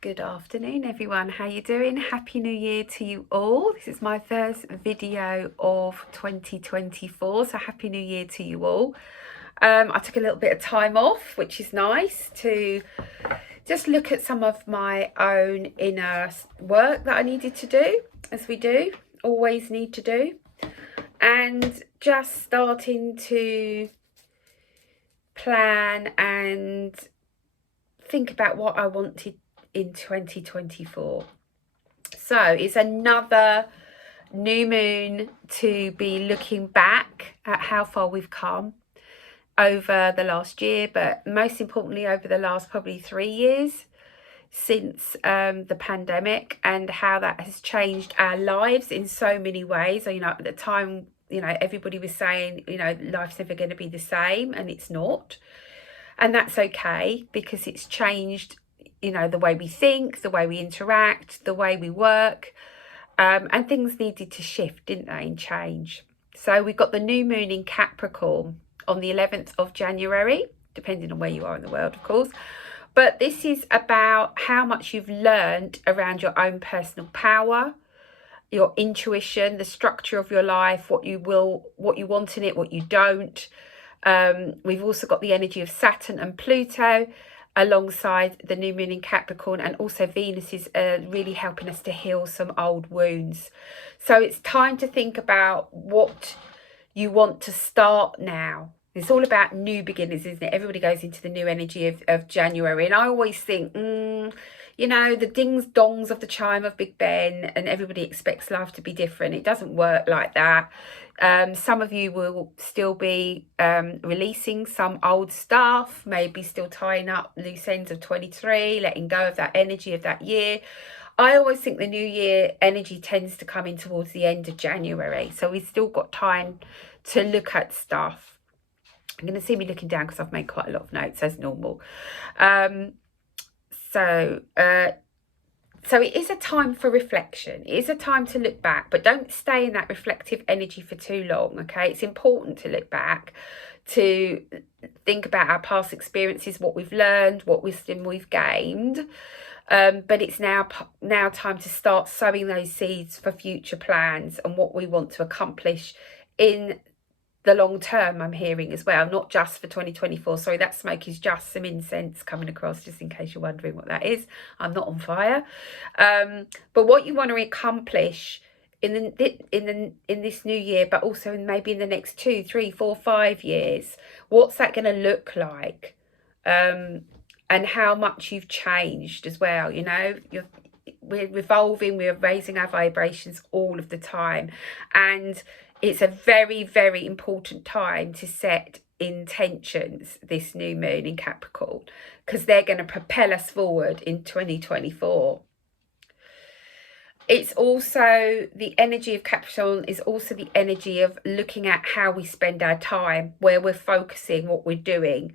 Good afternoon, everyone. How you doing? Happy New Year to you all. This is my first video of 2024, so Happy New Year to you all. I took a little bit of time off, which is nice, to just look at some of my own inner work that I needed to do, as we do, always need to do, and just starting to plan and think about what I wanted in 2024. So it's another new moon to be looking back at how far we've come over the last year, but most importantly over the last probably 3 years since the pandemic, and how that has changed our lives in so many ways. So, at the time, everybody was saying, life's never going to be the same, and it's not. And that's okay, because it's changed, the way we think, the way we interact, the way we work. And things needed to shift, didn't they, and change. So we've got the new moon in Capricorn on the 11th of January, depending on where you are in the world, of course. But this is about how much you've learned around your own personal power, your intuition, the structure of your life, what you want in it, what you don't. We've also got the energy of Saturn and Pluto alongside the new moon in Capricorn, and also Venus is really helping us to heal some old wounds. So it's time to think about what you want to start now. It's all about new beginnings, isn't it? Everybody goes into the new energy of January, and I always think, the dings dongs of the chime of Big Ben, and everybody expects life to be different. It doesn't work like that. Some of you will still be releasing some old stuff, maybe still tying up loose ends of 23, letting go of that energy of that year. I always think the new year energy tends to come in towards the end of January, so we've still got time to look at stuff. I'm going to see me looking down because I've made quite a lot of notes as normal. So it is a time for reflection. It is a time to look back, but don't stay in that reflective energy for too long, okay? It's important to look back, to think about our past experiences, what we've learned, what wisdom we've gained. But it's now time to start sowing those seeds for future plans and what we want to accomplish in the long term, I'm hearing as well, not just for 2024. Sorry, that smoke is just some incense coming across, just in case you're wondering what that is. I'm not on fire. But what you want to accomplish in this new year, but also maybe in the next 2, 3, 4, 5 years, what's that going to look like? And how much you've changed as well. We're evolving, we're raising our vibrations all of the time, and it's a very, very important time to set intentions, this new moon in Capricorn, because they're going to propel us forward in 2024. It's also the energy of Capricorn is also the energy of looking at how we spend our time, where we're focusing, what we're doing,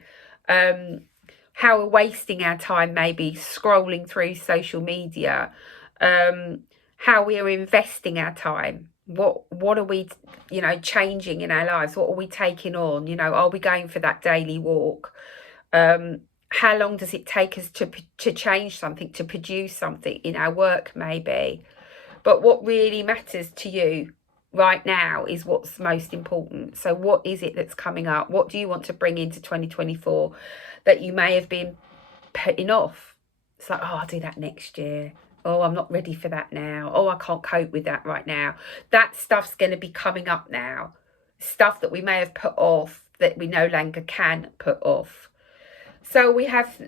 how we're wasting our time, maybe scrolling through social media, how we are investing our time. What are we, changing in our lives? What are we taking on? Are we going for that daily walk? How long does it take us to change something, to produce something in our work, maybe? But what really matters to you right now is what's most important. So what is it that's coming up? What do you want to bring into 2024 that you may have been putting off? It's like, I'll do that next year. Oh, I'm not ready for that now. Oh, I can't cope with that right now. That stuff's going to be coming up now. Stuff that we may have put off that we no longer can put off. So we have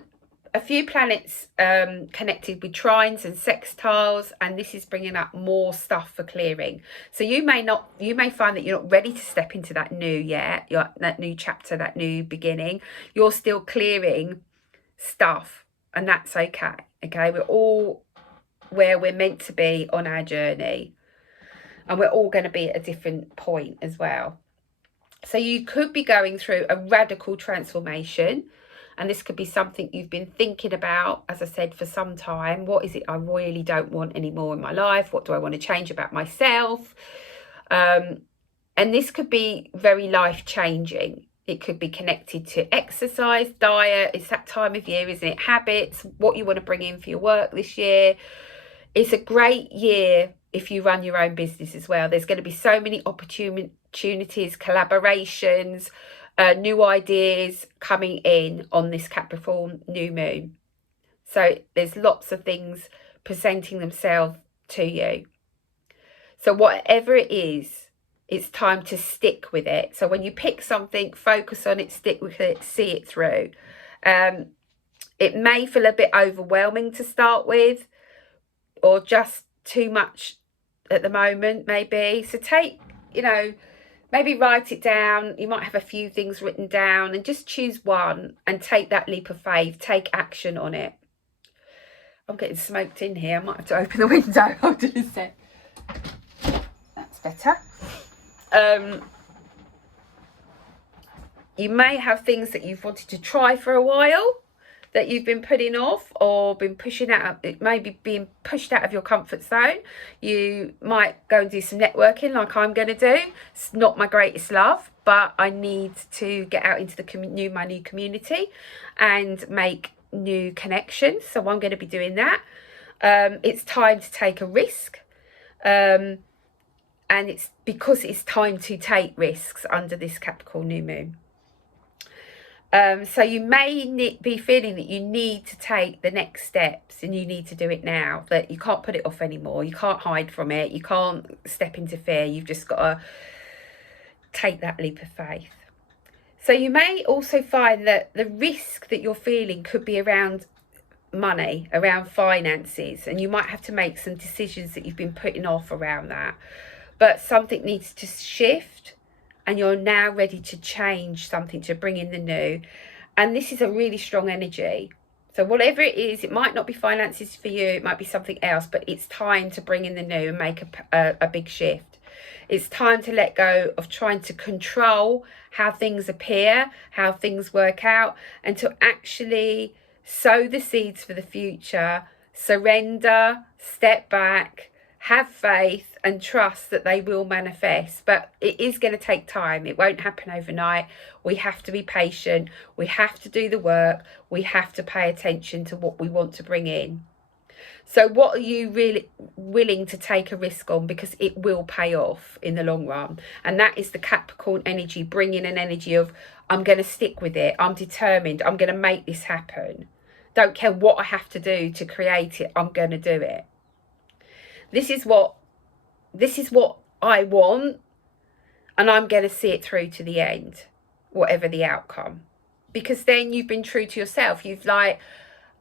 a few planets connected with trines and sextiles, and this is bringing up more stuff for clearing. So you may find that you're not ready to step into that new yet, that new chapter, that new beginning. You're still clearing stuff, and that's okay. Okay, we're all where we're meant to be on our journey, and we're all going to be at a different point as well. So you could be going through a radical transformation, and this could be something you've been thinking about, as I said, for some time. What is it I really don't want anymore in my life? What do I want to change about myself? And this could be very life-changing. It could be connected to exercise, diet. It's that time of year, isn't it? Habits, what you want to bring in for your work this year. It's a great year if you run your own business as well. There's going to be so many opportunities, collaborations, new ideas coming in on this Capricorn new moon. So there's lots of things presenting themselves to you. So whatever it is, it's time to stick with it. So when you pick something, focus on it, stick with it, see it through. It may feel a bit overwhelming to start with, or just too much at the moment, maybe. So take, maybe write it down. You might have a few things written down, and just choose one and take that leap of faith. Take action on it. I'm getting smoked in here. I might have to open the window. Hold on a sec. That's better. You may have things that you've wanted to try for a while that you've been putting off or been pushing out. It may be being pushed out of your comfort zone. You might go and do some networking like I'm going to do. It's not my greatest love, but I need to get out into the my new community and make new connections. So I'm going to be doing that. It's time to take a risk. And it's because it's time to take risks under this Capricorn new moon. So you may be feeling that you need to take the next steps, and you need to do it now, that you can't put it off anymore. You can't hide from it. You can't step into fear. You've just got to take that leap of faith. So you may also find that the risk that you're feeling could be around money, around finances, and you might have to make some decisions that you've been putting off around that. But something needs to shift, and you're now ready to change something, to bring in the new. And this is a really strong energy. So whatever it is, it might not be finances for you, it might be something else, but it's time to bring in the new and make a big shift. It's time to let go of trying to control how things appear, how things work out, and to actually sow the seeds for the future, surrender, step back, have faith and trust that they will manifest. But it is going to take time. It won't happen overnight. We have to be patient. We have to do the work. We have to pay attention to what we want to bring in. So what are you really willing to take a risk on? Because it will pay off in the long run. And that is the Capricorn energy, bringing an energy of, I'm going to stick with it. I'm determined. I'm going to make this happen. Don't care what I have to do to create it. I'm going to do it. This is what I want, and I'm going to see it through to the end, whatever the outcome. Because then you've been true to yourself. You've I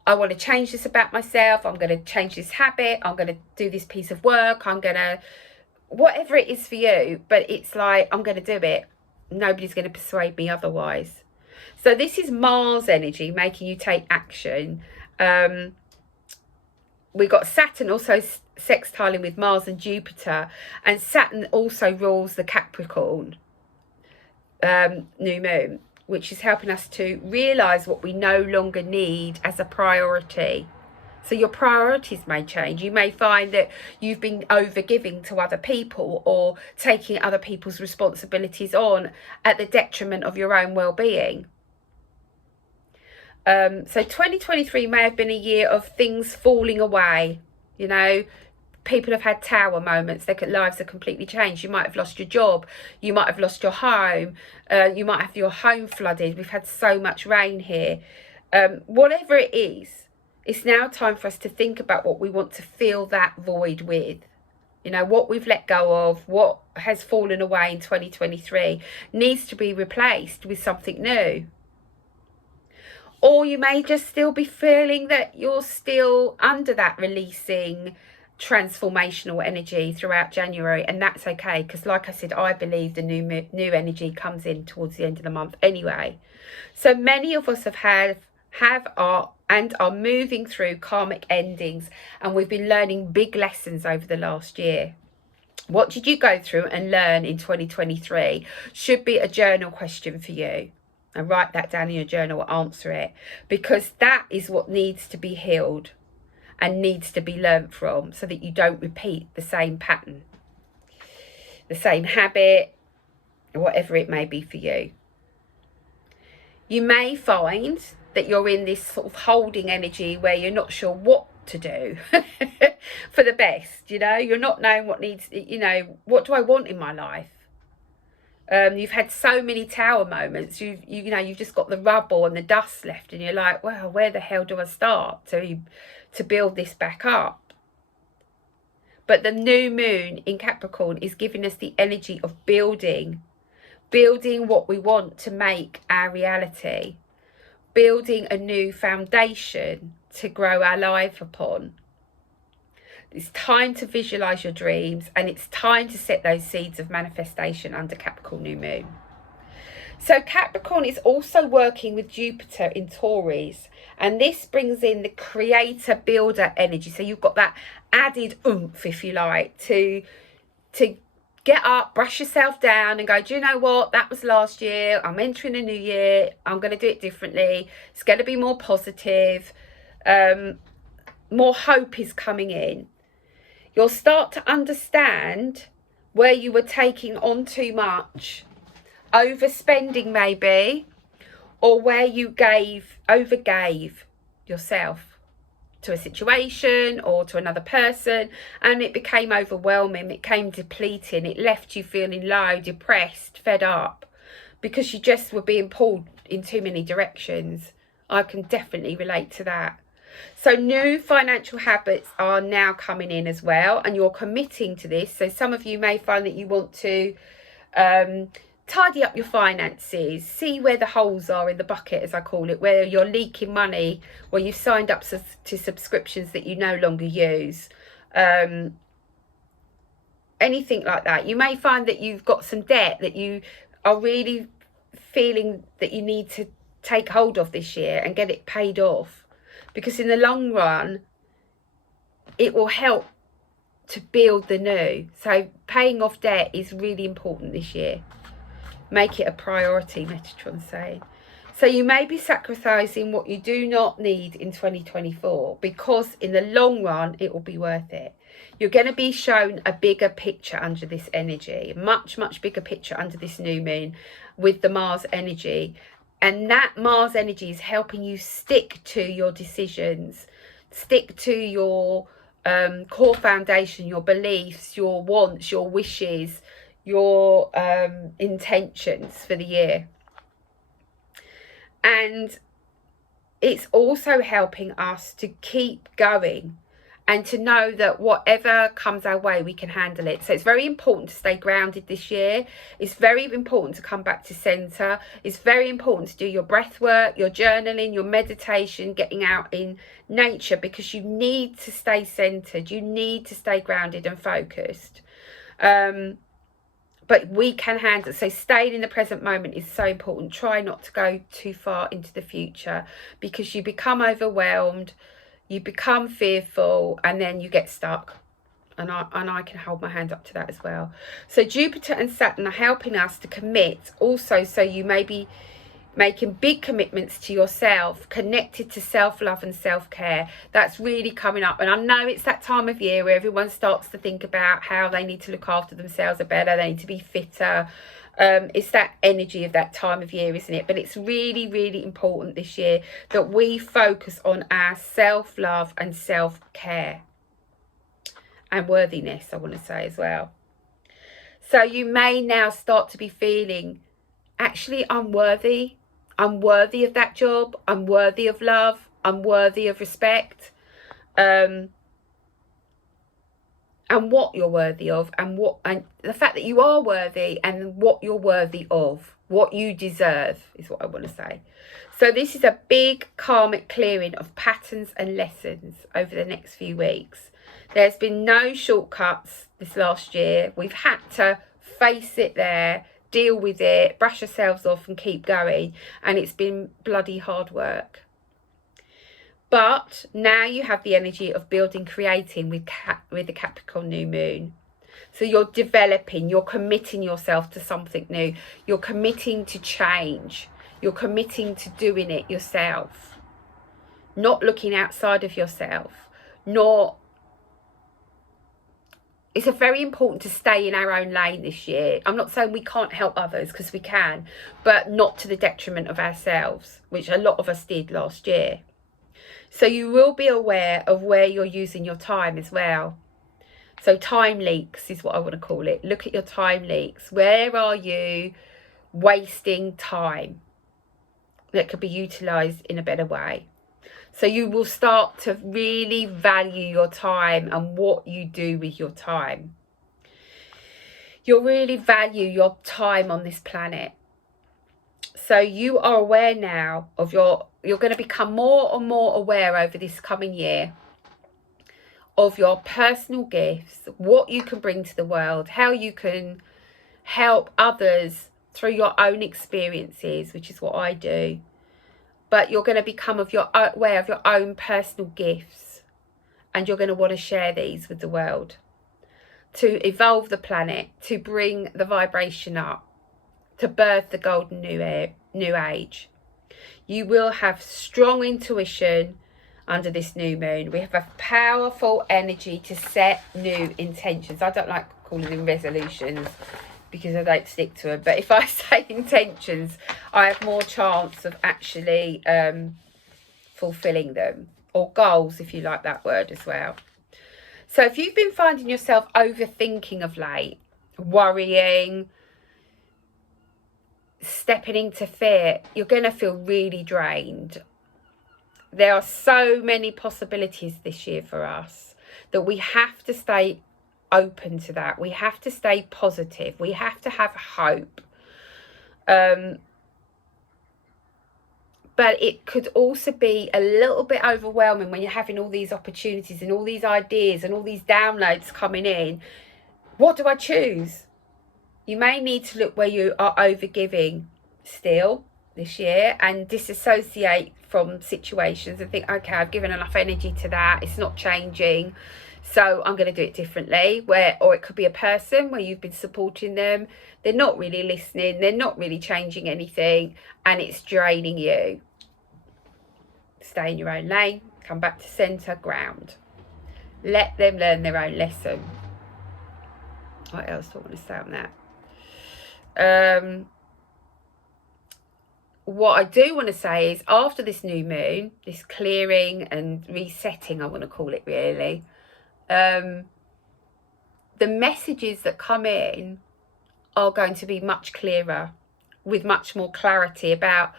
want to change this about myself. I'm going to change this habit. I'm going to do this piece of work. I'm going to, whatever it is for you, but it's I'm going to do it. Nobody's going to persuade me otherwise. So this is Mars energy, making you take action. We got Saturn also sextiling with Mars and Jupiter, and Saturn also rules the Capricorn new moon, which is helping us to realise what we no longer need as a priority. So your priorities may change. You may find that you've been over-giving to other people or taking other people's responsibilities on at the detriment of your own well-being. So 2023 may have been a year of things falling away. People have had tower moments. Their lives are completely changed. You might have lost your job. You might have lost your home. You might have your home flooded. We've had so much rain here. Whatever it is, it's now time for us to think about what we want to fill that void with. What we've let go of, what has fallen away in 2023 needs to be replaced with something new. Or you may just still be feeling that you're still under that releasing, transformational energy throughout January, and that's okay, because like I said, I believe the new energy comes in towards the end of the month anyway. So many of us are moving through karmic endings, and we've been learning big lessons over the last year. What did you go through and learn in 2023 should be a journal question for you. And write that down in your journal or answer it, because that is what needs to be healed and needs to be learnt from, so that you don't repeat the same pattern, the same habit, whatever it may be for you. You may find that you're in this sort of holding energy where you're not sure what to do for the best, you know, you're not knowing what needs, you know, what do I want in my life? You've had so many tower moments, you know, you've just got the rubble and the dust left, and you're like, well, where the hell do I start to build this back up? But the new moon in Capricorn is giving us the energy of building what we want to make our reality, building a new foundation to grow our life upon. It's time to visualize your dreams, and it's time to set those seeds of manifestation under Capricorn new moon. So Capricorn is also working with Jupiter in Taurus, and this brings in the creator builder energy. So you've got that added oomph, if you like, to get up, brush yourself down and go, do you know what? That was last year. I'm entering a new year. I'm going to do it differently. It's going to be more positive. More hope is coming in. You'll start to understand where you were taking on too much, overspending maybe, or where you overgave yourself to a situation or to another person, and it became overwhelming, it became depleting, it left you feeling low, depressed, fed up, because you just were being pulled in too many directions. I can definitely relate to that. So new financial habits are now coming in as well, and you're committing to this. So some of you may find that you want to tidy up your finances, see where the holes are in the bucket, as I call it, where you're leaking money, where you've signed up to subscriptions that you no longer use, anything like that. You may find that you've got some debt that you are really feeling that you need to take hold of this year and get it paid off, because in the long run it will help to build the new. So paying off debt is really important this year. Make it a priority, Metatron's saying. So you may be sacrificing what you do not need in 2024, because in the long run it will be worth it. You're going to be shown a bigger picture under this energy, much bigger picture under this new moon with the Mars energy. And that Mars energy is helping you stick to your decisions, stick to your core foundation, your beliefs, your wants, your wishes, your intentions for the year. And it's also helping us to keep going and to know that whatever comes our way, we can handle it. So it's very important to stay grounded this year. It's very important to come back to center. It's very important to do your breath work, your journaling, your meditation, getting out in nature, because you need to stay centered. You need to stay grounded and focused. But we can handle it. So staying in the present moment is so important. Try not to go too far into the future, because you become overwhelmed, you become fearful, and then you get stuck. And I can hold my hand up to that as well. So Jupiter and Saturn are helping us to commit also. So you may be making big commitments to yourself, connected to self-love and self-care. That's really coming up. And I know it's that time of year where everyone starts to think about how they need to look after themselves better, they need to be fitter. It's that energy of that time of year, isn't it? But it's really important this year that we focus on our self-love and self-care and worthiness, I want to say as well. So you may now start to be feeling, actually, I'm worthy. I'm worthy of that job. I'm worthy of love. I'm worthy of respect. And what you're worthy of, and the fact that you are worthy, and what you're worthy of, what you deserve is what I want to say. So this is a big karmic clearing of patterns and lessons over the next few weeks. There's been no shortcuts this last year. We've had to face it there, deal with it, brush ourselves off and keep going. And it's been bloody hard work. But now you have the energy of building, creating with the Capricorn new moon. So you're developing, you're committing yourself to something new. You're committing to change. You're committing to doing it yourself. Not looking outside of yourself. Not it's a very important to stay in our own lane this year. I'm not saying we can't help others, because we can, but not to the detriment of ourselves, which a lot of us did last year. So you will be aware of where you're using your time as well. So time leaks is what I want to call it. Look at your time leaks. Where are you wasting time that could be utilised in a better way? So you will start to really value your time and what you do with your time. You'll really value your time on this planet. So you are aware now of you're going to become more and more aware over this coming year of your personal gifts, what you can bring to the world, how you can help others through your own experiences, which is what I do. But you're going to become aware of your own personal gifts, and you're going to want to share these with the world to evolve the planet, to bring the vibration up, to birth the golden new age. You will have strong intuition under this new moon. We have a powerful energy to set new intentions. I don't like calling them resolutions because I don't stick to them, but if I say intentions, I have more chance of actually fulfilling them, or goals if you like that word as well. So if you've been finding yourself overthinking of late, worrying, stepping into fear, you're going to feel really drained. There are so many possibilities this year for us that we have to stay open to that. We have to stay positive. We have to have hope. But it could also be a little bit overwhelming when you're having all these opportunities and all these ideas and all these downloads coming in. What do I choose? You may need to look where you are overgiving still this year and disassociate from situations and think, okay, I've given enough energy to that, it's not changing, so I'm going to do it differently. Or it could be a person where you've been supporting them, they're not really listening, they're not really changing anything, and it's draining you. Stay in your own lane, come back to centre, ground. Let them learn their own lesson. What else do I want to say on that? What I do want to say is, after this new moon, this clearing and resetting, I want to call it really, the messages that come in are going to be much clearer, with much more clarity about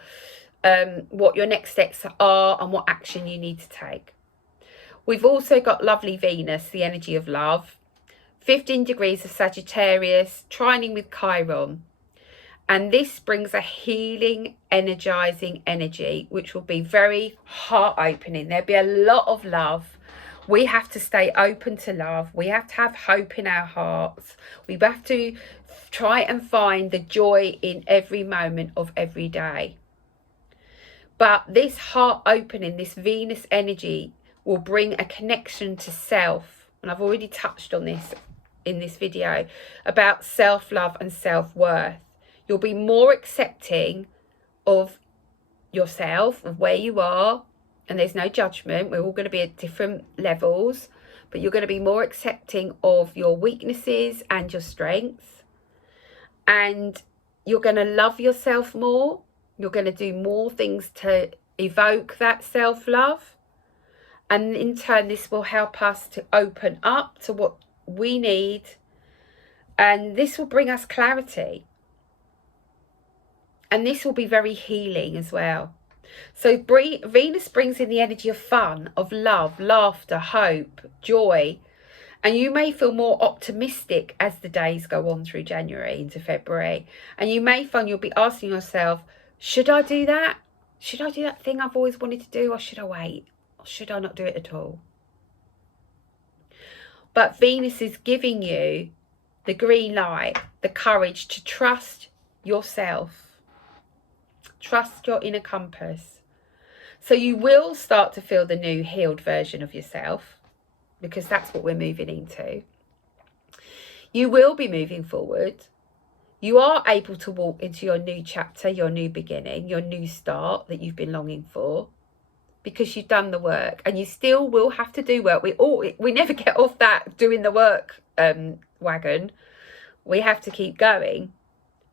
what your next steps are and what action you need to take. We've also got lovely Venus, the energy of love, 15 degrees of Sagittarius, trining with Chiron. And this brings a healing, energizing energy, which will be very heart-opening. There'll be a lot of love. We have to stay open to love. We have to have hope in our hearts. We have to try and find the joy in every moment of every day. But this heart-opening, this Venus energy, will bring a connection to self. And I've already touched on this in this video about self-love and self-worth. You'll be more accepting of yourself, of where you are, and there's no judgment. We're all going to be at different levels, but you're going to be more accepting of your weaknesses and your strengths, and you're going to love yourself more. You're going to do more things to evoke that self-love, and in turn this will help us to open up to what we need, and this will bring us clarity. And this will be very healing as well. So Venus brings in the energy of fun, of love, laughter, hope, joy. And you may feel more optimistic as the days go on through January into February. And you may find you'll be asking yourself, should I do that? Should I do that thing I've always wanted to do? Or should I wait? Or should I not do it at all? But Venus is giving you the green light, the courage to trust yourself. Trust your inner compass. So you will start to feel the new healed version of yourself, because that's what we're moving into. You will be moving forward. You are able to walk into your new chapter, your new beginning, your new start that you've been longing for, because you've done the work, and you still will have to do work. We never get off that doing the work wagon. We have to keep going,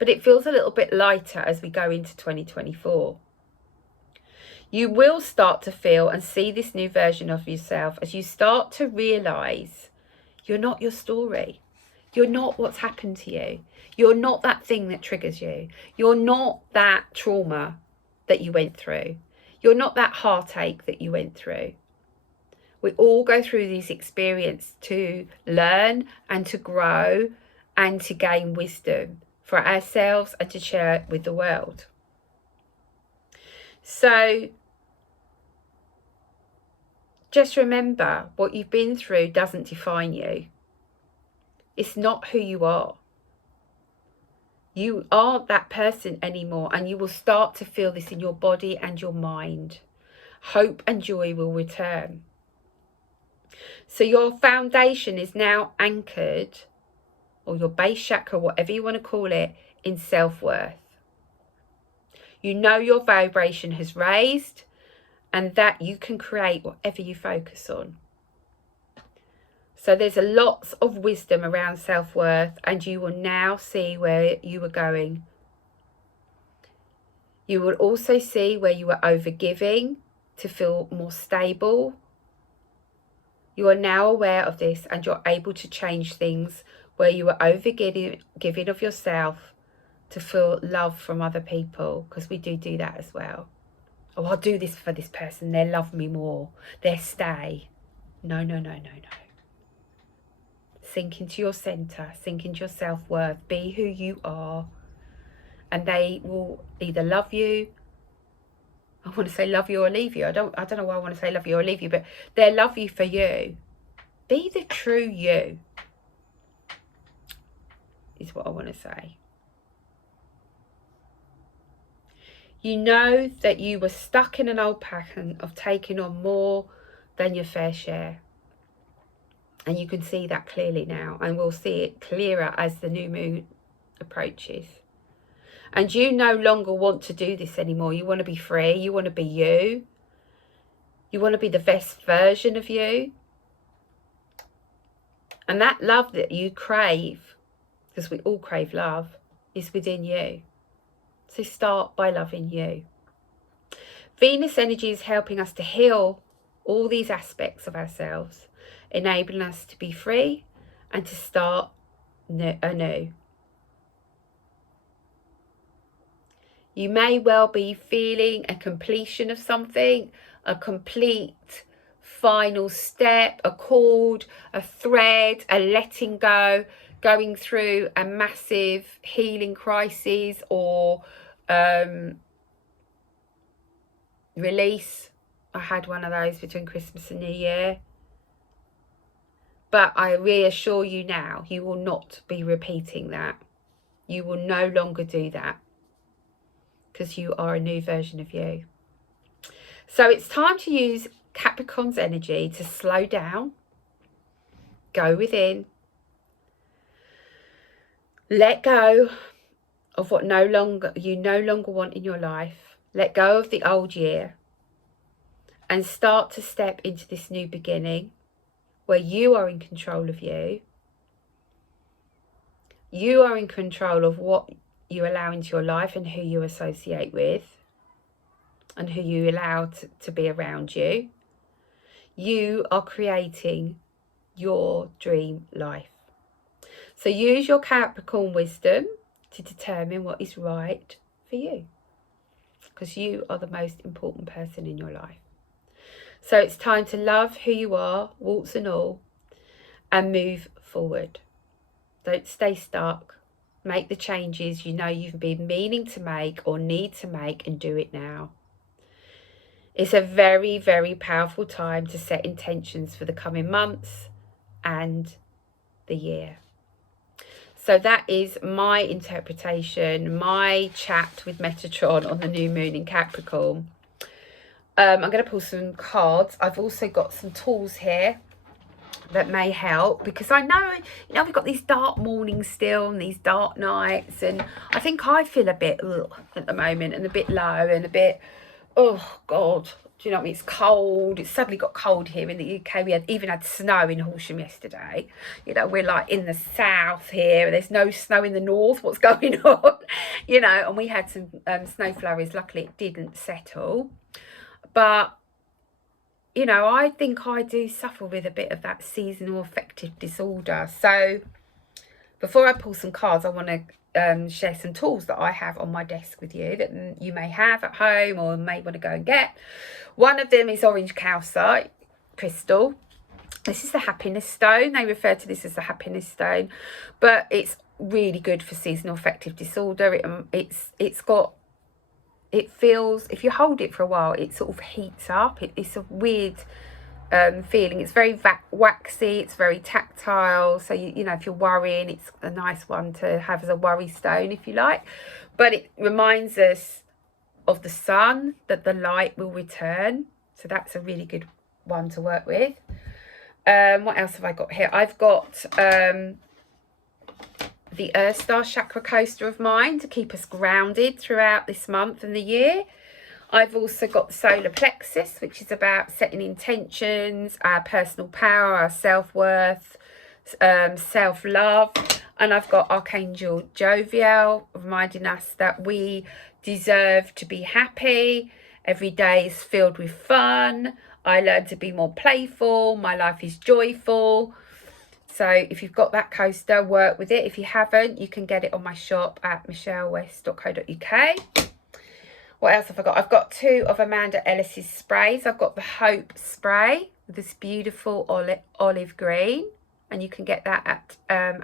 but it feels a little bit lighter as we go into 2024. You will start to feel and see this new version of yourself as you start to realise you're not your story. You're not what's happened to you. You're not that thing that triggers you. You're not that trauma that you went through. You're not that heartache that you went through. We all go through these experiences to learn and to grow and to gain wisdom for ourselves and to share it with the world. So just remember, what you've been through doesn't define you. It's not who you are. You aren't that person anymore, and you will start to feel this in your body and your mind. Hope and joy will return. So your foundation is now anchored, or your base chakra, whatever you want to call it, in self-worth. You know your vibration has raised, and that you can create whatever you focus on. So there's a lots of wisdom around self-worth, and you will now see where you were going. You will also see where you were overgiving to feel more stable. You are now aware of this, and you're able to change things where you were overgiving of yourself to feel love from other people, because we do that as well. Oh, I'll do this for this person. They'll love me more. They'll stay. No. Sink into your centre. Sink into your self-worth. Be who you are. And they will either love you. I want to say love you or leave you. I don't know why I want to say love you or leave you, but they'll love you for you. Be the true you, is what I want to say. You know that you were stuck in an old pattern of taking on more than your fair share. And you can see that clearly now, and we'll see it clearer as the new moon approaches. And you no longer want to do this anymore. You want to be free. You want to be you. You want to be the best version of you. And that love that you crave, because we all crave love, is within you. So start by loving you. Venus energy is helping us to heal all these aspects of ourselves, enabling us to be free and to start anew. You may well be feeling a completion of something, a complete final step, a cord, a thread, a letting go, going through a massive healing crisis or release. I had one of those between Christmas and New Year. But I reassure you now, you will not be repeating that. You will no longer do that, because you are a new version of you. So it's time to use Capricorn's energy to slow down, go within, let go of what you no longer want in your life, let go of the old year, and start to step into this new beginning where you are in control of you. You are in control of what you allow into your life and who you associate with and who you allow to be around you. You are creating your dream life. So use your Capricorn wisdom to determine what is right for you, because you are the most important person in your life. So it's time to love who you are, warts and all, and move forward. Don't stay stuck. Make the changes you know you've been meaning to make or need to make, and do it now. It's a very, very powerful time to set intentions for the coming months and the year. So that is my interpretation, my chat with Metatron on the new moon in Capricorn. I'm going to pull some cards. I've also got some tools here that may help, because I know, we've got these dark mornings still and these dark nights, and I think I feel a bit at the moment, and a bit low and a bit, oh God, Do you know what I mean? It's cold. It's suddenly got cold here in the UK. We even had snow in Horsham yesterday. You know, we're like in the south here. There's no snow in the north. What's going on? You know, and we had some snow flurries. Luckily, it didn't settle. But, you know, I think I do suffer with a bit of that seasonal affective disorder. So before I pull some cards, I want to share some tools that I have on my desk with you that you may have at home or may want to go and get. One of them is orange calcite crystal. This is the happiness stone. They refer to this as the happiness stone, but it's really good for seasonal affective disorder. It feels, if you hold it for a while, it sort of heats up. It's a weird feeling. It's very waxy, it's very tactile, so you know, if you're worrying, it's a nice one to have as a worry stone, if you like. But it reminds us of the sun, that the light will return, so that's a really good one to work with. What else have I got here? I've got the Earth Star chakra coaster of mine to keep us grounded throughout this month and the year. I've also got the solar plexus, which is about setting intentions, our personal power, our self-worth, self-love. And I've got Archangel Jovial, reminding us that we deserve to be happy. Every day is filled with fun. I learn to be more playful. My life is joyful. So if you've got that coaster, work with it. If you haven't, you can get it on my shop at michellewest.co.uk. What else have I got? I've got 2 of Amanda Ellis's sprays. I've got the Hope spray with this beautiful olive green, and you can get that at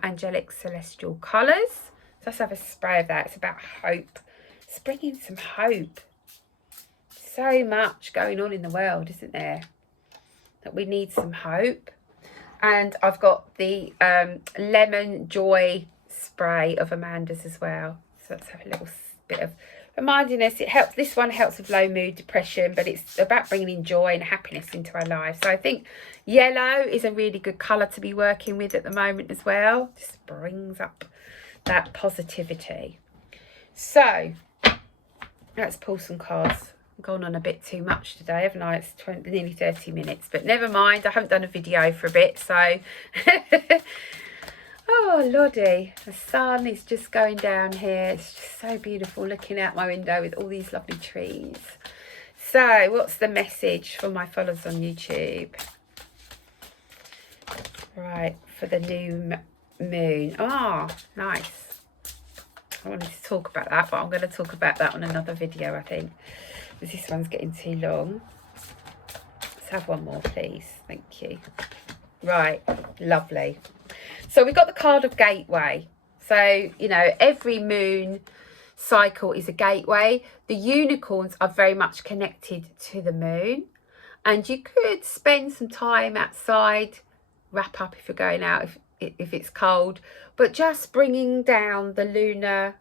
Angelic Celestial Colours. So let's have a spray of that. It's about hope. It's bringing some hope. So much going on in the world, isn't there? That we need some hope. And I've got the Lemon Joy spray of Amanda's as well. So let's have a little bit of reminding us. It helps. This one helps with low mood, depression, but it's about bringing in joy and happiness into our lives. So I think yellow is a really good colour to be working with at the moment as well. Just brings up that positivity. So let's pull some cards. I've gone on a bit too much today, haven't I? It's nearly 30 minutes, but never mind. I haven't done a video for a bit, so oh lordy, the sun is just going down here. It's just so beautiful looking out my window with all these lovely trees. So what's the message for my followers on YouTube? Right, for the new moon. Nice. I wanted to talk about that, but I'm going to talk about that on another video, I think, because this one's getting too long. Let's have one more, please. Thank you. Right, lovely. So we've got the card of gateway. So, you know, every moon cycle is a gateway. The unicorns are very much connected to the moon. And you could spend some time outside, wrap up if you're going out, if it's cold. But just bringing down the lunar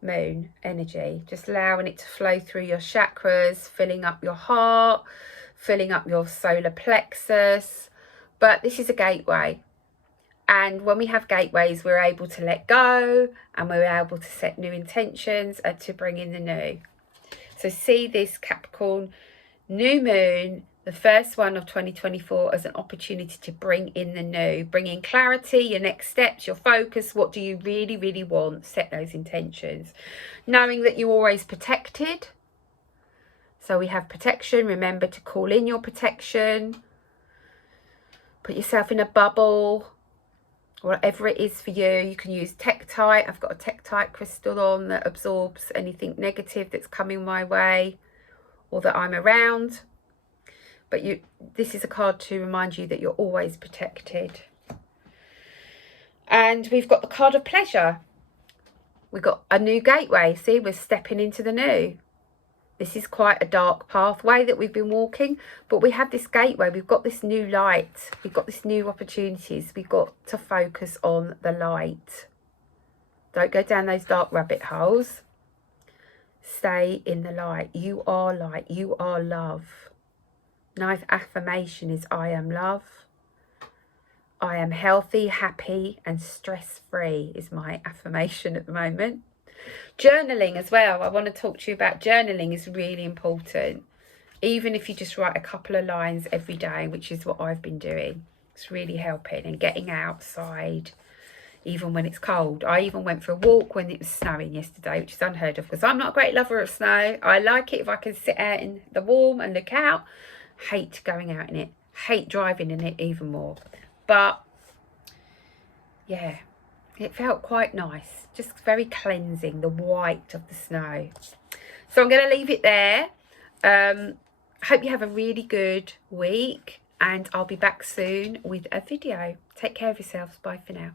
moon energy. Just allowing it to flow through your chakras, filling up your heart, filling up your solar plexus. But this is a gateway. And when we have gateways, we're able to let go and we're able to set new intentions and to bring in the new. So see this Capricorn new moon, the first one of 2024, as an opportunity to bring in the new, bring in clarity, your next steps, your focus. What do you really, really want? Set those intentions. Knowing that you're always protected. So we have protection. Remember to call in your protection. Put yourself in a bubble. Whatever it is for you. You can use Tektite. I've got a Tektite crystal on that absorbs anything negative that's coming my way or that I'm around. But this is a card to remind you that you're always protected. And we've got the card of pleasure. We've got a new gateway. See, we're stepping into the new. This is quite a dark pathway that we've been walking, but we have this gateway. We've got this new light. We've got this new opportunities. We've got to focus on the light. Don't go down those dark rabbit holes. Stay in the light. You are light. You are love. Nice affirmation is I am love. I am healthy, happy and stress-free is my affirmation at the moment. Journaling as well. I want to talk to you about journaling. Is really important. even if you just write a couple of lines every day, which is what I've been doing. It's really helping, and getting outside even when it's cold. I even went for a walk when it was snowing yesterday, which is unheard of because I'm not a great lover of snow. I like it if I can sit out in the warm and look out. Hate going out in it. Hate driving in it even more. But yeah, it felt quite nice. Just very cleansing, the white of the snow. So I'm going to leave it there. Hope you have a really good week, and I'll be back soon with a video. Take care of yourselves. Bye for now.